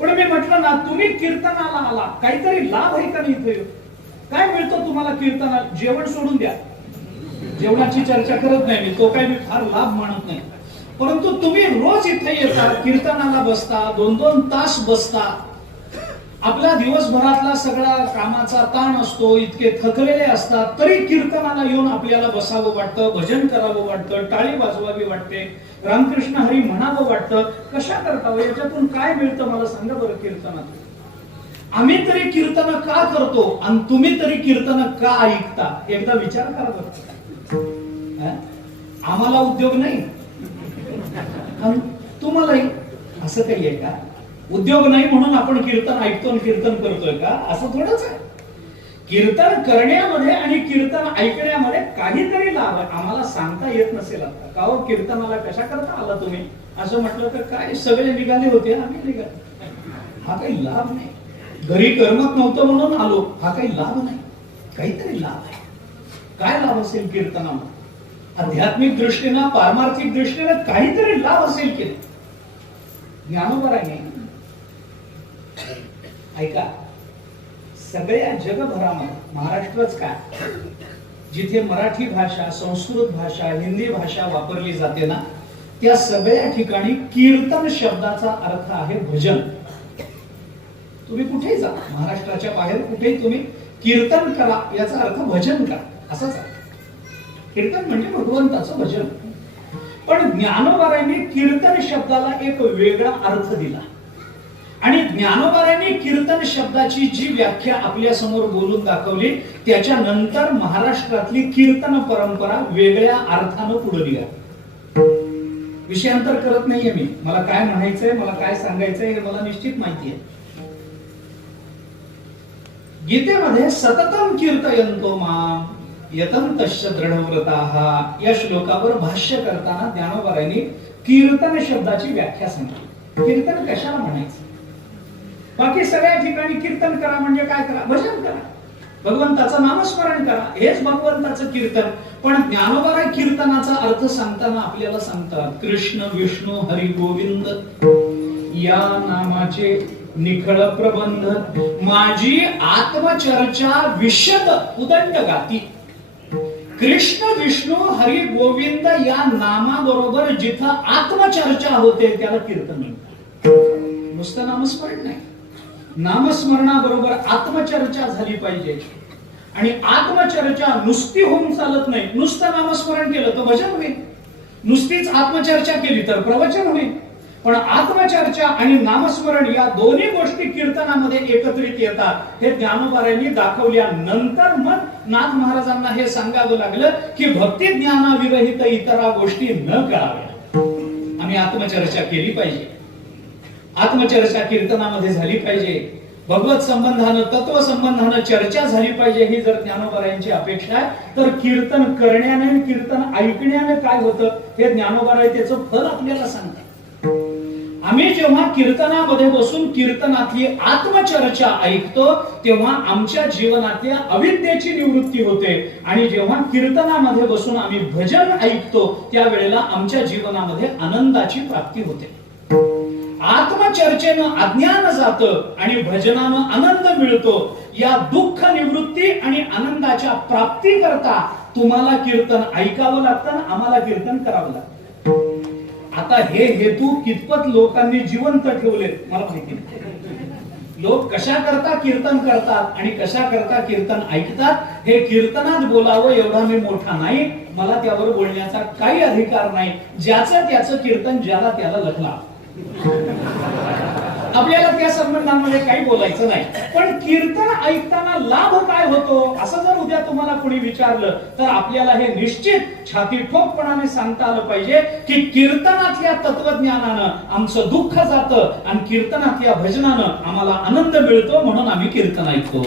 पण मी म्हटलं ना तुम्ही कीर्तनाला आला. काहीतरी लाभ आहे का नाही इथे? काय मिळतं तुम्हाला कीर्तनात? जेवण सोडून द्या. जेवणाची चर्चा करत नाही मी. तो काही मी फार लाभ मानत नाही. परंतु तुम्ही रोज इथे येता कीर्तनाला बसता दोन दोन तास बसता. आपला दिवसभरातला सगळा कामाचा ताण असतो इतके थकलेले असतात तरी कीर्तनाला येऊन आपल्याला बसावं वाटतं भजन करावं वाटतं टाळी वाजवावी वाटते रामकृष्ण हरी म्हणावं वाटतं. कशा करतावं हो? याच्यातून काय मिळतं मला सांगा बरं कीर्तनात? आम्ही तरी कीर्तन का करतो आणि तुम्ही तरी कीर्तन का ऐकता? एकदा विचार करा बरं. आम्हाला उद्योग नाही. तुम्हालाही? असं काही आहे का? उद्योग नाही म्हणून आपण कीर्तन ऐकतो आणि कीर्तन करतोय का? असं थोडंच आहे. कीर्तन करण्यामध्ये आणि कीर्तन ऐकण्यामध्ये काहीतरी लाभ आहे. आम्हाला सांगता येत नसेल आता. का हो? कीर्तनाला कशा करता आला तुम्ही? असं म्हटलं तर काय? सगळे निघाले होते आम्ही निघाले. हा काही लाभ नाही. घरी करमत नव्हतं म्हणून आलो. हा काही लाभ नाही. काहीतरी लाभ आहे. काय लाभ असेल कीर्तनामध्ये? आध्यात्मिक दृष्टीनं पारमार्थिक दृष्टीनं काहीतरी लाभ असेल की ज्ञानोबर आहे ऐका. सगळ्या जगभरामध्ये महाराष्ट्रच काय? जिथे मराठी भाषा संस्कृत भाषा हिंदी भाषा वापरली जाते ना त्या सगळ्या ठिकाणी कीर्तन शब्दाचा अर्थ आहे भजन. तुम्ही कुठेही जा महाराष्ट्राच्या बाहेर कुठेही तुम्ही कीर्तन करा याचा अर्थ भजन करा. असाच अर्थ कीर्तन म्हणजे भगवंताचं भजन. पण ज्ञानोबारांनी कीर्तन शब्दाला एक वेगळा अर्थ दिला. आणि ज्ञानोबारांनी कीर्तन शब्दाची जी व्याख्या आपल्यासमोर बोलून दाखवली त्याच्यानंतर महाराष्ट्रातली कीर्तन परंपरा वेगळ्या अर्थानं पुढे निघाली. विषयांतर करत नाहीये मी. मला काय म्हणायचंय मला काय सांगायचंय हे मला निश्चित माहिती आहे गीतेमध्ये सततम कीर्तयंतो माम यतंतश्च दृढव्रता या श्लोकावर भाष्य करताना ज्ञानोबारांनी कीर्तन शब्दाची व्याख्या सांगितली. कीर्तन कशाला म्हणायचं? बाकी सगळ्या ठिकाणी कीर्तन करा म्हणजे काय करा? भजन करा. भगवंताचं नामस्मरण करा. हेच भगवंताचं कीर्तन. पण ज्ञानोबा कीर्तनाचा अर्थ सांगताना आपल्याला सांगतात कृष्ण विष्णू हरी गोविंद या नामाचे निखळ प्रबंध. माझी आत्मचर्चा विशद उदंड गाती. कृष्ण विष्णू हरी गोविंद या नामाबरोबर जिथं आत्मचर्चा होते त्याला कीर्तन म्हणतात. नुसतं नामस्मरण नाही. नामस्मरणाबरोबर आत्मचर्चा झाली पाहिजे. आणि आत्मचर्चा नुसती होऊन चालत नाही. नुसतं नामस्मरण केलं तर भजन होईल. नुसतीच आत्मचर्चा केली तर प्रवचन होईल. पण आत्मचर्चा आणि नामस्मरण या दोन्ही गोष्टी कीर्तनामध्ये एकत्रित येतात. हे ज्ञानोबारांनी दाखवल्यानंतर मग नाथ महाराजांना हे सांगावं लागलं की भक्ती ज्ञानाविरहित इतरा गोष्टी न कराव्या आम्ही आत्मचर्चा केली पाहिजे. आत्मचर्चा कीर्तनामध्ये झाली पाहिजे. भगवत संबंधानं तत्व संबंधानं चर्चा झाली पाहिजे ही जर ज्ञानोबारायांची अपेक्षा आहे तर कीर्तन करण्याने आणि कीर्तन ऐकण्याने काय होतं? हे ज्ञानोबराय त्याचं फल आपल्याला सांगतात. आम्ही जेव्हा कीर्तनामध्ये बसून कीर्तनातली आत्मचर्चा ऐकतो तेव्हा आमच्या जीवनातल्या अविद्येची निवृत्ती होते. आणि जेव्हा कीर्तनामध्ये बसून आम्ही भजन ऐकतो त्यावेळेला आमच्या जीवनामध्ये आनंदाची प्राप्ती होते. आत्मचर्चेनं अज्ञान जात आणि भजनानं आनंद मिळतो या दुःख निवृत्ती आणि आनंदाच्या प्राप्ती करता तुम्हाला कीर्तन ऐकावं लागतं आणि आम्हाला कीर्तन करावं लागतं. आता हे हेतू कितपत लोकांनी जिवंत ठेवलेत मला माहिती लोक कशा करता कीर्तन करतात आणि कशा करता कीर्तन ऐकतात हे कीर्तनात बोलावं एवढा मी मोठा नाही. मला त्यावर बोलण्याचा काही अधिकार नाही. ज्याचं त्याचं कीर्तन ज्याला त्याला लखला आपल्याला त्या संबंधामध्ये काही बोलायचं नाही. पण कीर्तन ऐकताना लाभ काय होतो? असं जर उद्या तुम्हाला कोणी विचारलं तर आपल्याला हे निश्चित छाती ठोकपणाने सांगता आलं पाहिजे की कीर्तनातल्या तत्वज्ञानानं आमचं दुःख जातं आणि कीर्तनातल्या भजनानं आम्हाला आनंद मिळतो म्हणून आम्ही कीर्तन ऐकतो.